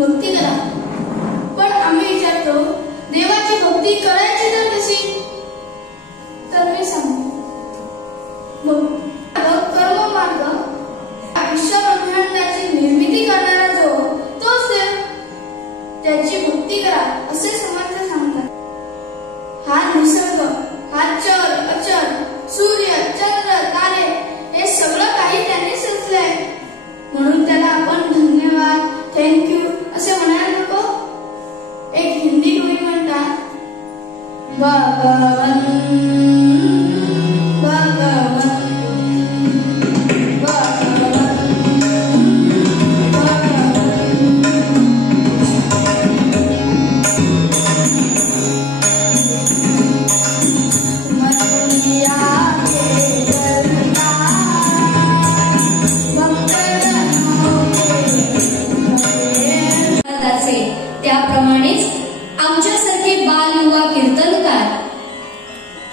भक्ती करा. पण आम्ही विचारतो देवाची भक्ती करायची तर कशी? तर मी सांगतो कर्म मार्ग विश्व ब्रह्मांडाची निर्मिती करणारा जो तोच देव, त्याची भक्ती करा असे समर्थ सांगतात. हा निसर्ग, हा चर अचर, सूर्य चंद्र तारे हे सगळं काही त्यांनी सृजलंय. म्हणून त्याला आपण धन्यवाद थँक्यू असे म्हणायला नको. एक हिंदी कवी म्हणतात भगवन भगवन त्याप्रमाणेच आमच्यासारखे बाल युवा कीर्तनकार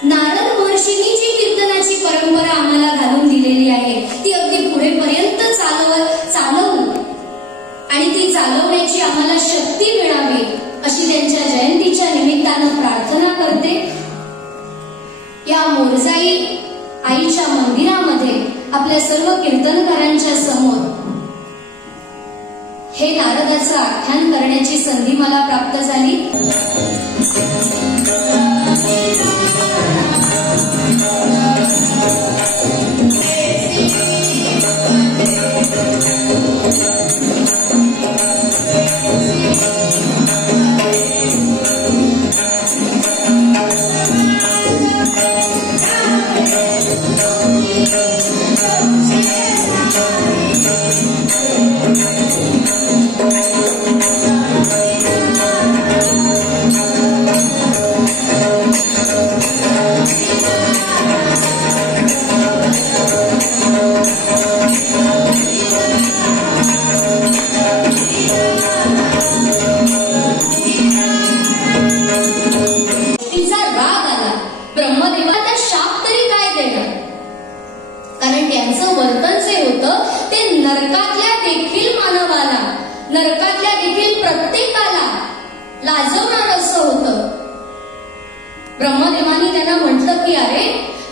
नारद महर्षींनी जी कीर्तनाची परंपरा आम्हाला घालून दिलेली आहे ती अगदी पुढेपर्यंत चालवू आणि ती चालवण्याची आम्हाला शक्ती मिळावी अशी त्यांच्या जयंतीच्या निमित्तानं प्रार्थना करते. या मोरजाई आईच्या मंदिरामध्ये आपल्या सर्व कीर्तनकारांच्या समोर हे नारदाचं आख्यान करण्याची संधी मला प्राप्त झाली. नरकातल्या देखील प्रत्येकाला लाजवणार असं होतं. ब्रह्मदेवानी त्यांना म्हटलं की अरे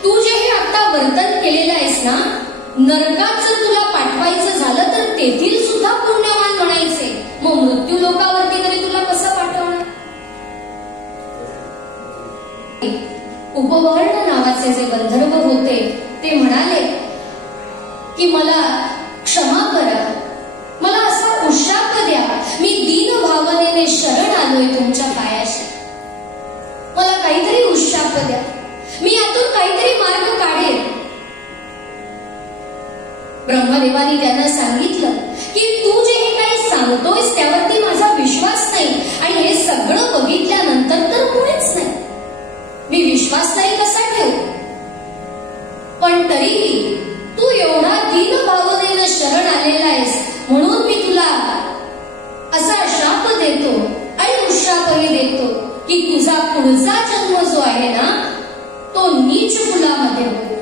तू जे हे आता वर्तन केलेलं आहेस ना, नरकात जर तुला पाठवायचं झालं तर तेथील सुद्धा पुण्यवान म्हणायचे, मग मृत्यू लोकावरती तरी तुला कसं पाठवणार? उपवर्ण नावाचे जे गंधर्व होते ते म्हणाले की मला क्षमा करा, मला असा उशाप द्या, मी दीन भावनेने शरण आलोय तुमच्या पायाशी, मला काहीतरी उशाप द्या, मी यातून काहीतरी मार्ग काढेल. ब्रह्मदेवानी त्यांना सांगितलं की तू जे हे काही सांगतोयस त्यावरती माझा विश्वास नाही आणि हे सगळं बघितल्यानंतर तर कोणीच नाही, मी विश्वास नाही कसा ठेवू, पण तरीही तू एवढा दीन भावनेनं शरण आलेला आहेस म्हणून मी तुला असा शाप देतो आणि उशापही देतो की तुझा पुढचा जन्म जो आहे ना तो नीच कुलामध्ये होईल.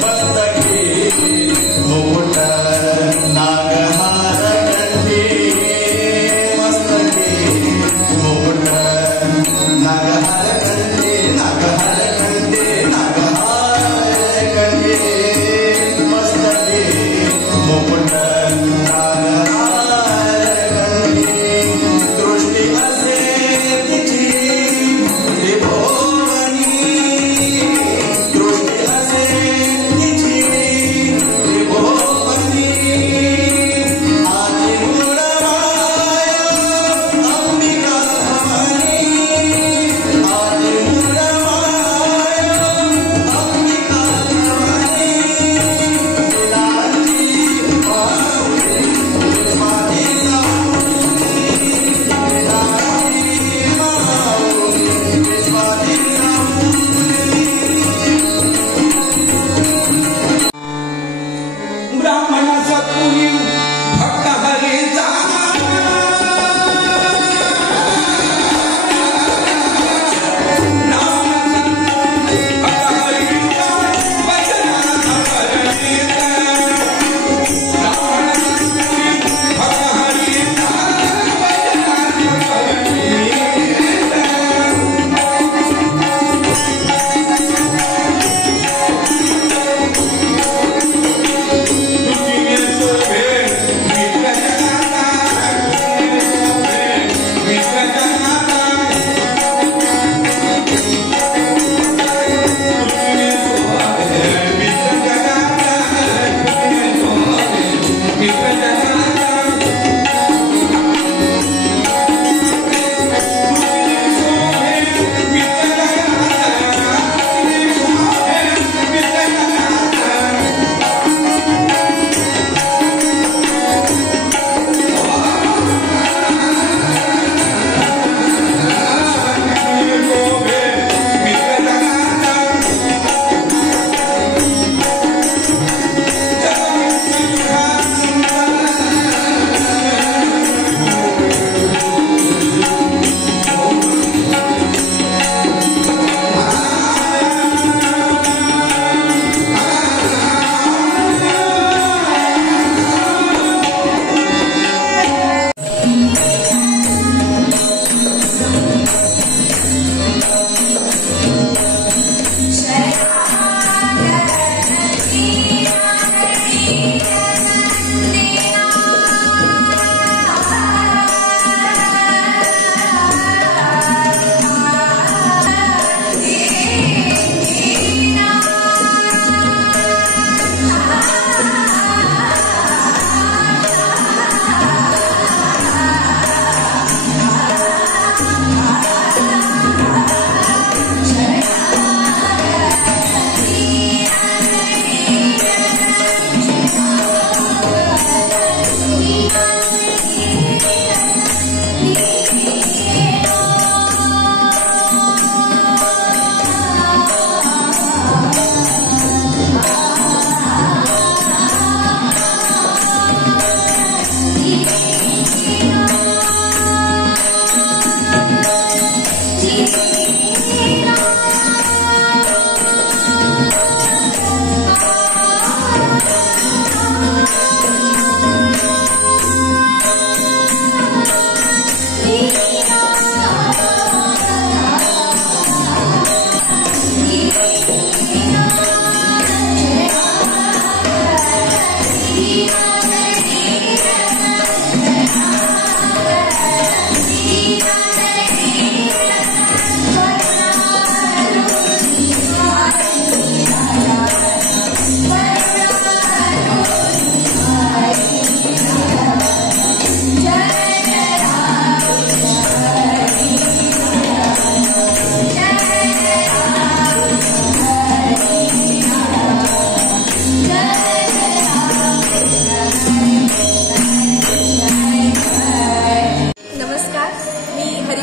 मस्तकी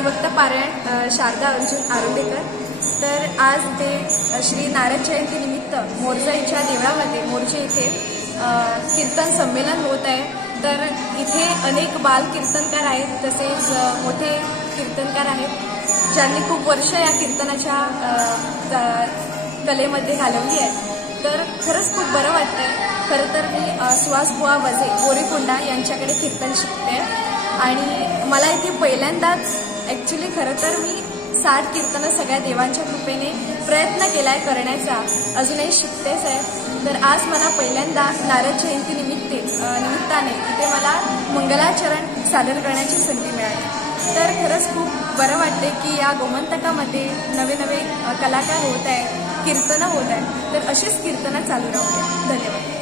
हरिभक्त पारायण शारदा अर्जुन आरोडेकर. तर आज ते श्री नारद जयंती निमित्त मोरजा देवळामध्ये मोर्चे इथे कीर्तन संमेलन होत आहे. तर इथे अनेक बाल कीर्तनकार आहेत, तसेच मोठे कीर्तनकार आहेत ज्यांनी खूप वर्ष या कीर्तनाच्या कलेमध्ये घालवली आहे. तर खरंच खूप बरं वाटतंय. खरं तर मी सुहास बुवा वजे बोरीकोंडा यांच्याकडे कीर्तन शिकते आणि मला इथे पहिल्यांदाच ॲक्च्युली खरं तर मी 60 कीर्तनं सगळ्या देवांच्या कृपेने प्रयत्न केलाय करण्याचा, अजूनही शिकतेच आहे. तर आज मला पहिल्यांदा नारद जयंती निमित्ताने इथे मला मंगलाचरण सादर करण्याची संधी मिळाली. तर खरंच खूप बरं वाटते की या गोमंतकामध्ये नवे नवे कलाकार होत आहे, कीर्तनं होत आहे. तर अशीच कीर्तनं चालू राहू द्या. धन्यवाद.